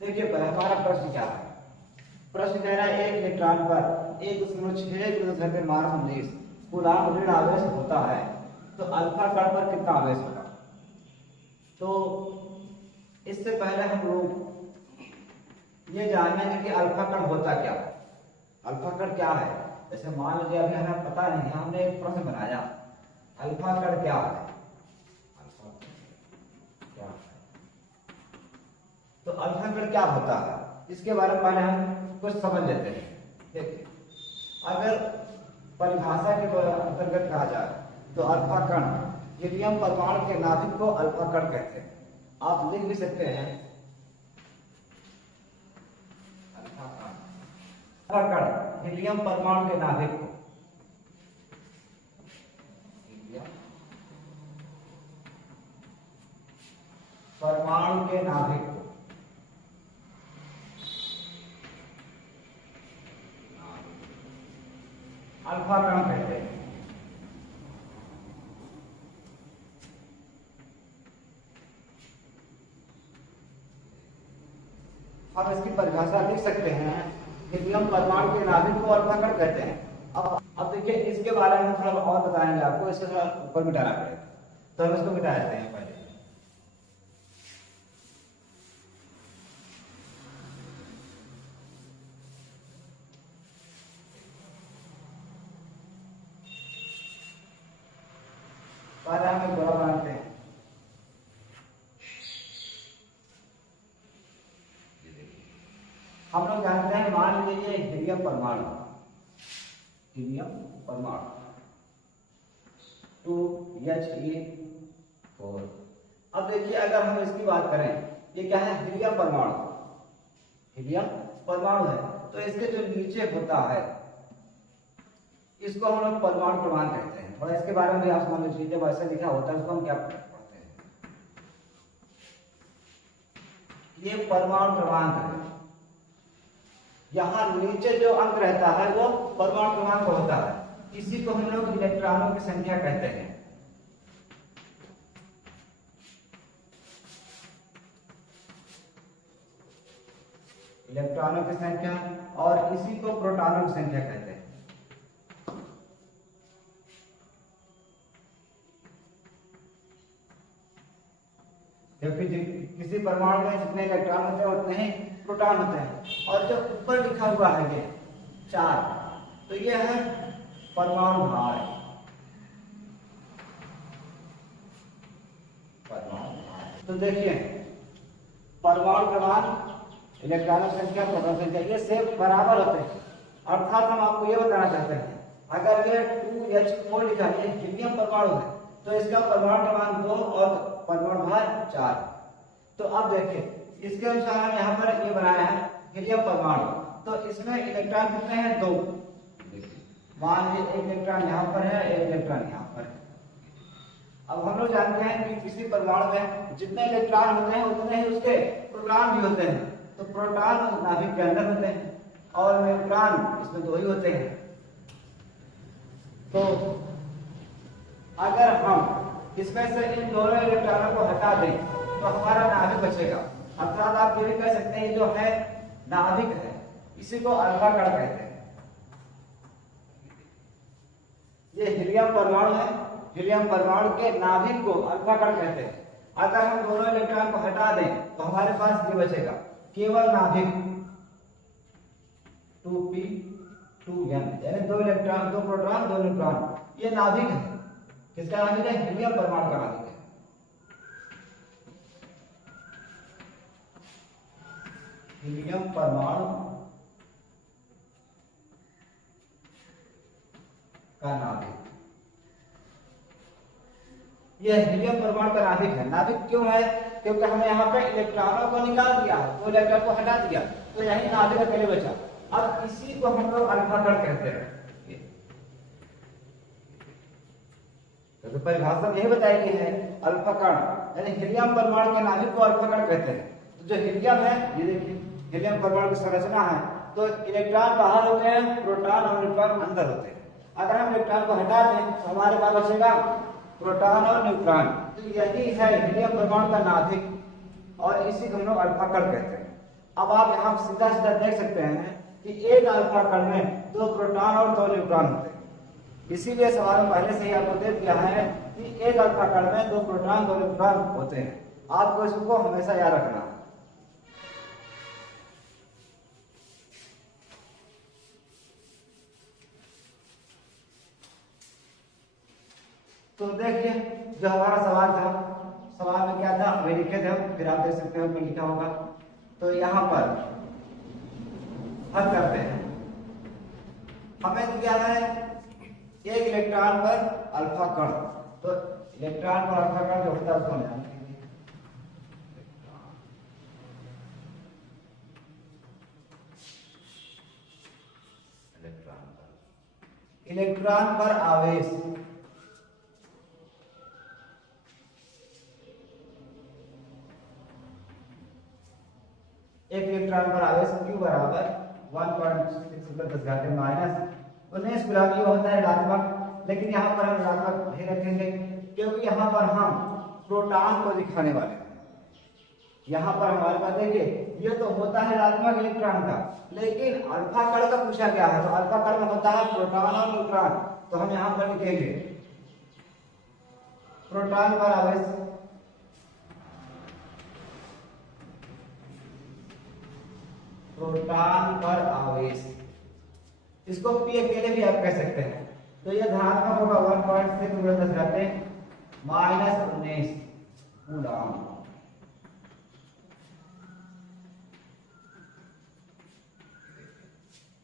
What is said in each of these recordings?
देखिए हमारा प्रश्न क्या है। प्रश्न कह रहा है एक इलेक्ट्रॉन पर 1.6 मास 19 कूलाम ऋण आवेश होता है तो अल्फा कण पर कितना आवेश होगा। तो इससे पहले हम लोग ये जानेंगे कि अल्फा कण होता क्या है। अल्फा कण क्या है। जैसे मान लीजिए अभी हमें पता नहीं, हमने एक प्रश्न बनाया अल्फा कण क्या है। अल्फा क्या है तो अल्फा कण क्या होता है इसके बारे में पहले हम कुछ समझ लेते हैं। देखिए अगर परिभाषा के अंतर्गत कहा जाए तो अल्फा कण हीलियम परमाणु के नाभिक को अल्फा कण कहते हैं। आप लिख भी सकते हैं अल्फा कण हीलियम परमाणु के नाभिक को परमाणु के नाभिक को अल्फा कण कहते हैं। हम इसकी परिभाषा लिख सकते हैं हीलियम परमाणु के नाभिक को अल्फा कण कहते हैं। अब देखिए इसके बारे में थोड़ा और बताएंगे आपको। इससे थोड़ा ऊपर मिटाना पड़ेगा तो हम इसको मिटा देते हैं। पहले हम एक गोला बनाते हैं। हम लोग जानते हैं, मान लीजिए हीलियम परमाणु 2He4। अब देखिए अगर हम इसकी बात करें, ये क्या है हीलियम परमाणु है तो इसके जो नीचे होता है इसको हम लोग परमाणु क्रमांक कहते हैं। थोड़ा इसके बारे में भी आप समझ लीजिए। जब ऐसे लिखा होता है उसको हम क्या पढ़ते हैं, ये परमाणु क्रमांक है। यहाँ नीचे जो अंक रहता है वो परमाणु क्रमांक होता है। इसी को हम लोग इलेक्ट्रॉनों की संख्या कहते हैं। इलेक्ट्रॉनों की संख्या और इसी को प्रोटॉनों की संख्या कहते हैं। क्योंकि किसी परमाणु में जितने इलेक्ट्रॉन होते हैं उतने ही प्रोटॉन होते हैं। और जो ऊपर लिखा हुआ है ये 4 तो ये है परमाणु भार। तो देखिए परमाणु क्रमांक, इलेक्ट्रॉनों की संख्या, प्रोटॉन संख्या ये सेम बराबर होते हैं। अर्थात हम आपको ये बताना चाहते हैं अगर ये 2H4 लिखा है, ये हीलियम परमाणु है तो इसका परमाणु क्रमांक 2 और परमाणु भार 4। तो अब देखिए इसके अनुसार हम यहाँ पर ये बनाया है हीलियम परमाणु। तो इसमें इलेक्ट्रॉन कितने हैं 2। मान लीजिए एक इलेक्ट्रॉन यहाँ पर है, एक इलेक्ट्रॉन यहाँ पर है। अब हम लोग जानते हैं कि किसी परमाणु में जितने इलेक्ट्रॉन होते हैं उतने ही उसके प्रोटॉन भी होते हैं। तो प्रोटॉन नाभिक के अंदर होते हैं और न्यूट्रॉन इसमें 2 ही होते हैं। तो अगर हम इसमें से इन दोनों इलेक्ट्रॉनों को हटा दें तो हमारा नाभिक बचेगा। अर्थात आप ये भी कह सकते हैं जो है नाभिक है इसी को अल्फा कण कहते हैं। ये हीलियम परमाणु है, हीलियम परमाणु के नाभिक को अल्फा कण कहते हैं। अगर हम दोनों इलेक्ट्रॉन को हटा दें तो हमारे पास ये बचेगा केवल नाभिक 2p2n, यानी 2 इलेक्ट्रॉन 2 प्रोटॉन 2 न्यूट्रॉन। ये नाभिक है। किसका नाभिक है? हीलियम परमाणु का नाभिक है। हीलियम परमाणु का नाभिक, यह हीलियम परमाणु का नाभिक है। नाभिक क्यों है? क्योंकि हमने यहाँ पे इलेक्ट्रॉनों को निकाल दिया, तो इलेक्ट्रॉन को हटा दिया तो यही नाभिक अकेले बचा। अब इसी को हम लोग अल्फा कण कहते हैं। तो परिभाषा यही बताई गई है अल्फा कण, यानी हीलियम परमाणु के नाभिक को अल्फा कण कहते हैं। तो जो हीलियम है, ये देखिए हीलियम परमाणु की संरचना है तो इलेक्ट्रॉन बाहर होते हैं, प्रोटॉन और न्यूट्रॉन अंदर होते हैं। अगर हम इलेक्ट्रॉन को हटा दें तो हमारे पास बचेगा प्रोटॉन और न्यूट्रॉन। तो यही है हीलियम परमाणु का नाभिक और इसी को हम लोग अल्फा कण कहते हैं। अब आप यहाँ सीधा सीधा देख सकते हैं कि एक अल्फा कण में 2 प्रोटॉन और 2 न्यूट्रॉन होते हैं। इसीलिए सवाल में पहले से ही आपको दे दिया है कि एक अल्फा कण में 2 प्रोटॉन 2 न्यूट्रॉन होते हैं। आपको इसको हमेशा याद रखना है। तो देखिए जो हमारा सवाल था, सवाल में क्या था हमें लिखे थे हम, फिर आप देख सकते हैं लिखा होगा। तो यहाँ पर हल करते हैं। हमें दिया है एक इलेक्ट्रॉन पर अल्फा कण, तो इलेक्ट्रॉन पर अल्फा कण जो होता है उसको ध्यान रखिए। इलेक्ट्रॉन पर आवेश एक इलेक्ट्रॉन पर आवेश Q बराबर 1.6 × 10⁻⁹ गुलाम ये होता है ऋणात्मक, लेकिन यहाँ पर हम ऋणात्मक नहीं रखेंगे क्योंकि यहाँ पर हम प्रोटॉन को दिखाने वाले हैं। यहाँ पर हमारे पास देखिए ये तो होता है ऋणात्मक इलेक्ट्रॉन का, लेकिन अल्फा कण का पूछा गया है, तो अल्फा कण में होता है प्रोटॉन और न्यूट्रॉन। तो हम यहाँ पर लिखेंगे प्रोटॉन पर आवेश प्रोटॉन पर आवेश, इसको P अकेले भी आप कह सकते हैं। तो यह धनात्मक होगा 1.6 × 10⁻⁹ कूलम।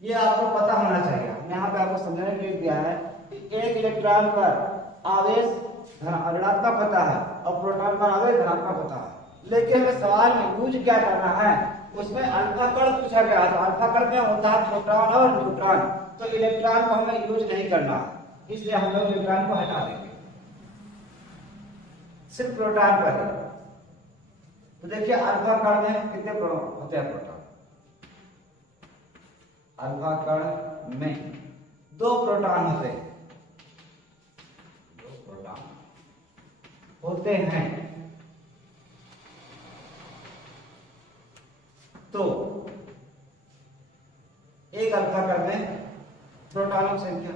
ये आपको पता होना चाहिए। यहाँ पे आपको समझाने के लिए दिया है कि एक इलेक्ट्रॉन पर आवेश ऋणात्मक होता है और प्रोटॉन पर आवेश धनात्मक होता है, लेकिन हमें सवाल में यूज क्या करना है, उसमें अल्फा कण पूछा गया है। तो अल्फा कण में होता है प्रोटॉन और न्यूट्रॉन, तो इलेक्ट्रॉन को हमें यूज नहीं करना है, इसलिए हम लोग इलेक्ट्रॉन को हटा देंगे, सिर्फ प्रोटॉन पर है। तो देखिए अल्फा कण में कितने प्रोटॉन होते हैं? प्रोटॉन अल्फा कण में 2 प्रोटॉन होते हैं, 2 प्रोटॉन होते हैं। तो एक अल्फा कण में प्रोटॉनों की संख्या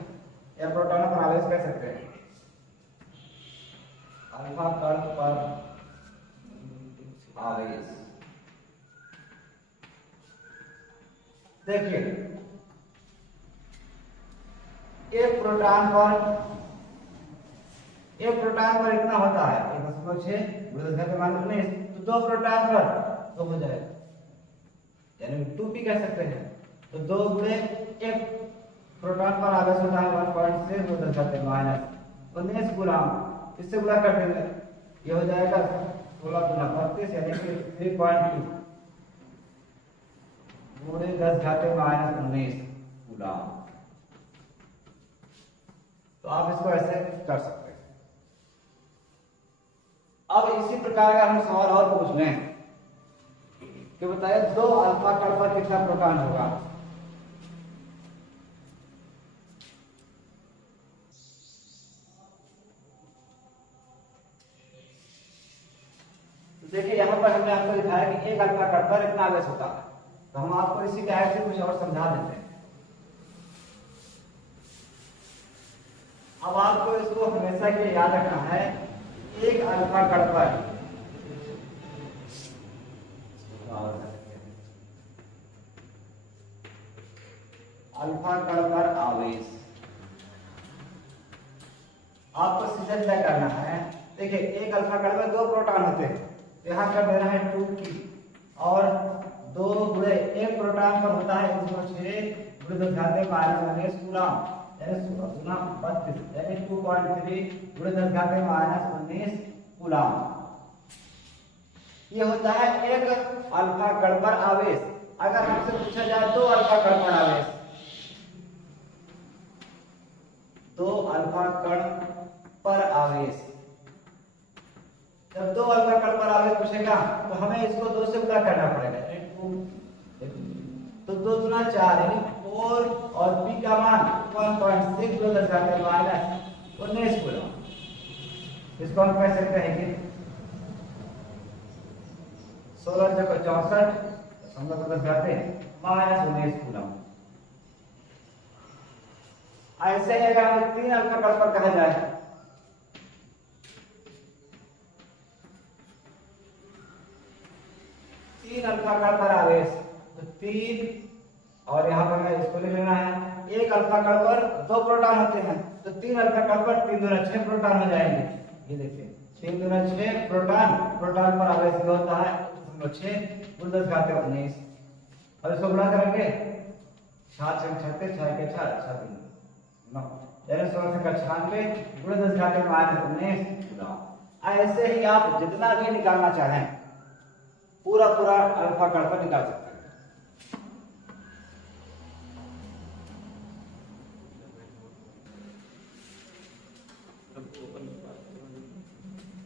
या प्रोटॉनों पर आवेश कह सकते हैं। अल्फा कण पर आवेश देखिए एक प्रोटॉन पर इतना होता है 1.6 × 10⁻⁹ तो 2 प्रोटॉन पर तो हो जाएगा, यानी 2p कह सकते हैं। तो 2 गुणे एक प्रोटॉन पर आवेश होता है 1.6 × 10⁻⁹ कूलम। इससे गुणा कर देंगे, ये हो जाएगा 16 × 32 यानी कि 3.2 गुणे 10⁻⁹ कूलम। तो आप इसको ऐसे कर सकते हैं। अब इसी प्रकार का हम सवाल और पूछ लें कि बताइए 2 अल्फा कण पर कितना प्रोटॉन होगा? तो देखिए यहाँ पर हमने आपको दिखाया कि एक अल्फा कण पर इतना आवेश होता है, तो हम आपको इसी टाइप से कुछ और समझा देते हैं। अब आपको इसको हमेशा के लिए याद रखना है, एक अल्फा कण पर आवेश आपको सीधा सीधा करना है। देखिए एक अल्फा कण में 2 प्रोटॉन होते हैं, यहाँ कर देना है 2 की, और 2 गुणे एक प्रोटॉन पर होता है 1.6 × 10⁻⁹ कूलम, यानी 32 यानी 2.3 × 10⁻⁹ कूलम। ये होता है एक अल्फा कण पर आवेश। अगर हमसे पूछा जाए 2 अल्फा कण पर आवेश, 2 अल्फा कण पर आवेश, जब 2 अल्फा कण पर आवेश पूछेगा तो हमें इसको 2 से गुणा करना पड़ेगा। तो 2 × 4 यानी 4 और p का मान 1.6 × 10⁻⁹ कूलम। इसको हम कह सकते हैं कि 16 × 64 घाते -19 कूलम। ऐसे ही अगर हमें 3 अल्फा कण पर कहा जाए, तीन अल्फा कण पर आवेश, तो 3 और यहाँ पर हमें इसको ले लेना है। एक अल्फा कण पर 2 प्रोटॉन होते हैं, तो 3 अल्फा कण पर 3 दूना 6 प्रोटॉन हो जाएंगे। ये देखिए 3 दूना 6 प्रोटॉन, प्रोटॉन पर आवेश जो होता है 6 गुण 10 घाते 19। अब इसको गुणा करेंगे 7 6 6 6 के 4 6 9 यानी 1696 गुण 10 घाते -19। ऐसे ही आप जितना भी निकालना चाहें पूरा पूरा अल्फा कण पर निकाल सकते हैं।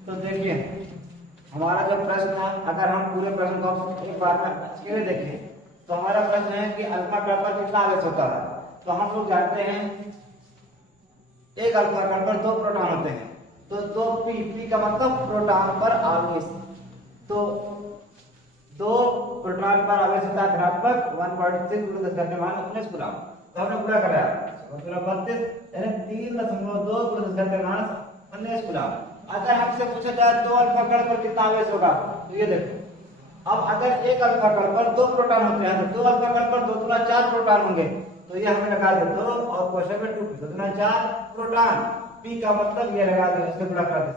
तो देखिए हमारा जो प्रश्न है, अगर हम पूरे प्रश्न को एक बार में अच्छे से देखें तो हमारा प्रश्न है कि अल्फा कण पर कितना आवेश होता है। तो हम लोग जानते हैं एक अल्फा कण पर 2 प्रोटॉन होते हैं, तो 2 पी का मतलब प्रोटॉन पर आवेश। तो 2 प्रोटॉन पर आवेश होता है धनात्मक 1.6 गुणा 10 घाते -19 कूलम। तो हमने पूरा कराया 32 यानी 3.2 गुणा 10 घाते -19 कूलम। अगर हमसे पूछा जाए 2 अल्फा कण पर कितना आवेश होगा, तो ये देखो अब अगर एक अल्फा कण पर 2 प्रोटॉन होते हैं तो 2 अल्फा कण पर 2 दूना 4 प्रोटॉन होंगे। तो ये हमें लगा दे 2 और क्वेश्चन में 2 दूना 4 प्रोटॉन, पी का मतलब ये लगा दे, इससे गुणा कर दे।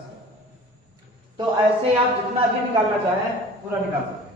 तो ऐसे आप जितना भी निकालना चाहें पूरा निकाल सकते हैं।